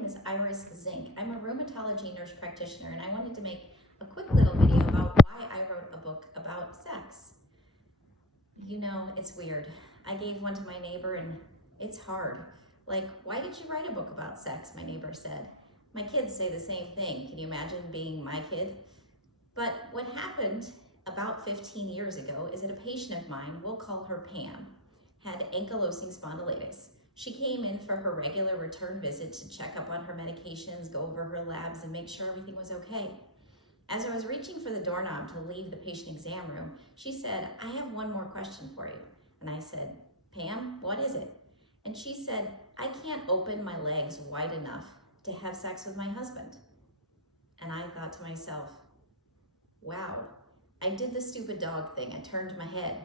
name is Iris Zink. I'm a rheumatology nurse practitioner, and I wanted to make a quick little video about why I wrote a book about sex. You know, it's weird. I gave one to my neighbor, and it's hard. Like, why did you write a book about sex? My neighbor said. My kids say the same thing. Can you imagine being my kid? But what happened about 15 years ago is that a patient of mine, we'll call her Pam, had ankylosing spondylitis. She came in for her regular return visit to check up on her medications, go over her labs, and make sure everything was okay. As I was reaching for the doorknob to leave the patient exam room, she said, "I have one more question for you." And I said, "Pam, what is it?" And she said, "I can't open my legs wide enough to have sex with my husband." And I thought to myself, wow, I did the stupid dog thing. I turned my head.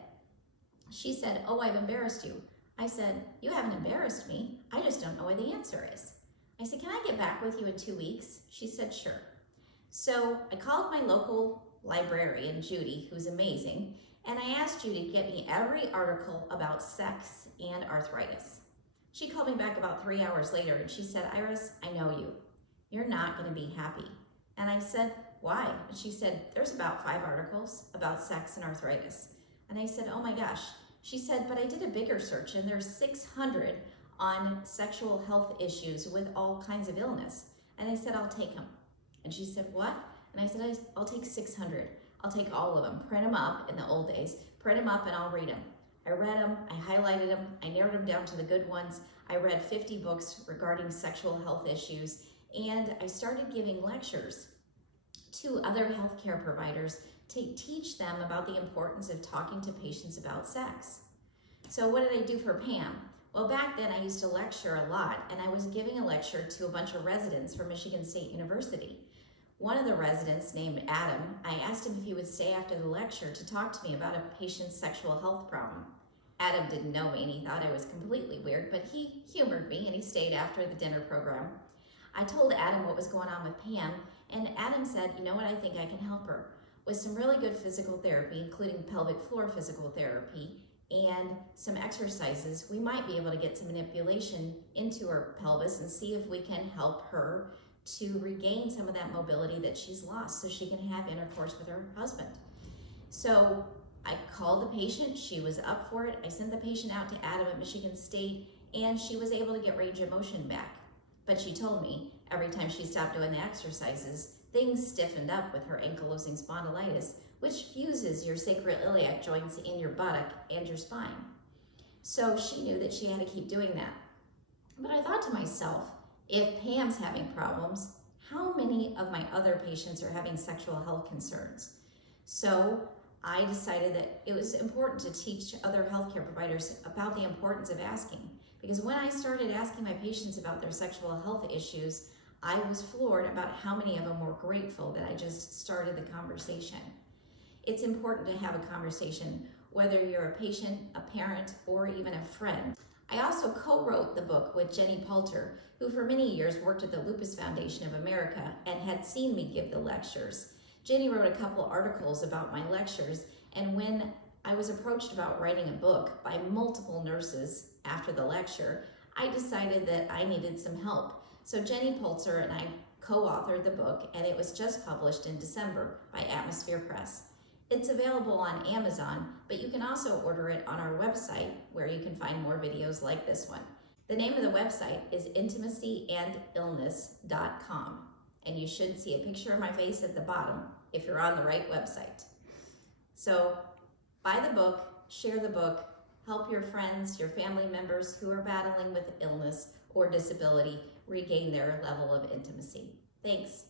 She said, "Oh, I've embarrassed you." I said, "You haven't embarrassed me. I just don't know where the answer is." I said, "Can I get back with you in 2 weeks?" She said, "Sure." So I called my local librarian, Judy, who's amazing, and I asked Judy to get me every article about sex and arthritis. She called me back about 3 hours later and she said, "Iris, I know you. You're not going to be happy." And I said, "Why?" And she said, "There's about 5 articles about sex and arthritis." And I said, "Oh my gosh." She said, "But I did a bigger search and there's 600 on sexual health issues with all kinds of illness." And I said, "I'll take them." And she said, "What?" And I said, "I'll take 600. I'll take all of them, print them up in the old days, print them up and I'll read them." I read them, I highlighted them, I narrowed them down to the good ones. I read 50 books regarding sexual health issues, and I started giving lectures to other healthcare providers to teach them about the importance of talking to patients about sex. So what did I do for Pam? Well, back then I used to lecture a lot, and I was giving a lecture to a bunch of residents from Michigan State University. One of the residents, named Adam, I asked him if he would stay after the lecture to talk to me about a patient's sexual health problem. Adam didn't know me and he thought I was completely weird, but he humored me and he stayed after the dinner program. I told Adam what was going on with Pam, and Adam said, "You know what, I think I can help her with some really good physical therapy, including pelvic floor physical therapy and some exercises. We might be able to get some manipulation into her pelvis and see if we can help her to regain some of that mobility that she's lost so she can have intercourse with her husband." So I called the patient, she was up for it. I sent the patient out to Adam at Michigan State, and she was able to get range of motion back. But she told me every time she stopped doing the exercises, things stiffened up with her ankylosing spondylitis, which fuses your sacroiliac joints in your buttock and your spine. So she knew that she had to keep doing that. But I thought to myself, if Pam's having problems, how many of my other patients are having sexual health concerns? So I decided that it was important to teach other healthcare providers about the importance of asking. Because when I started asking my patients about their sexual health issues, I was floored about how many of them were grateful that I just started the conversation. It's important to have a conversation, whether you're a patient, a parent, or even a friend. I also co-wrote the book with Jenny Palter, who for many years worked at the Lupus Foundation of America and had seen me give the lectures. Jenny wrote a couple articles about my lectures, and when I was approached about writing a book by multiple nurses after the lecture, I decided that I needed some help. So Jenny Palter and I co-authored the book, and it was just published in December by Atmosphere Press. It's available on Amazon, but you can also order it on our website where you can find more videos like this one. The name of the website is intimacyandillness.com, and you should see a picture of my face at the bottom if you're on the right website. So buy the book, share the book, help your friends, your family members who are battling with illness or disability regain their level of intimacy. Thanks.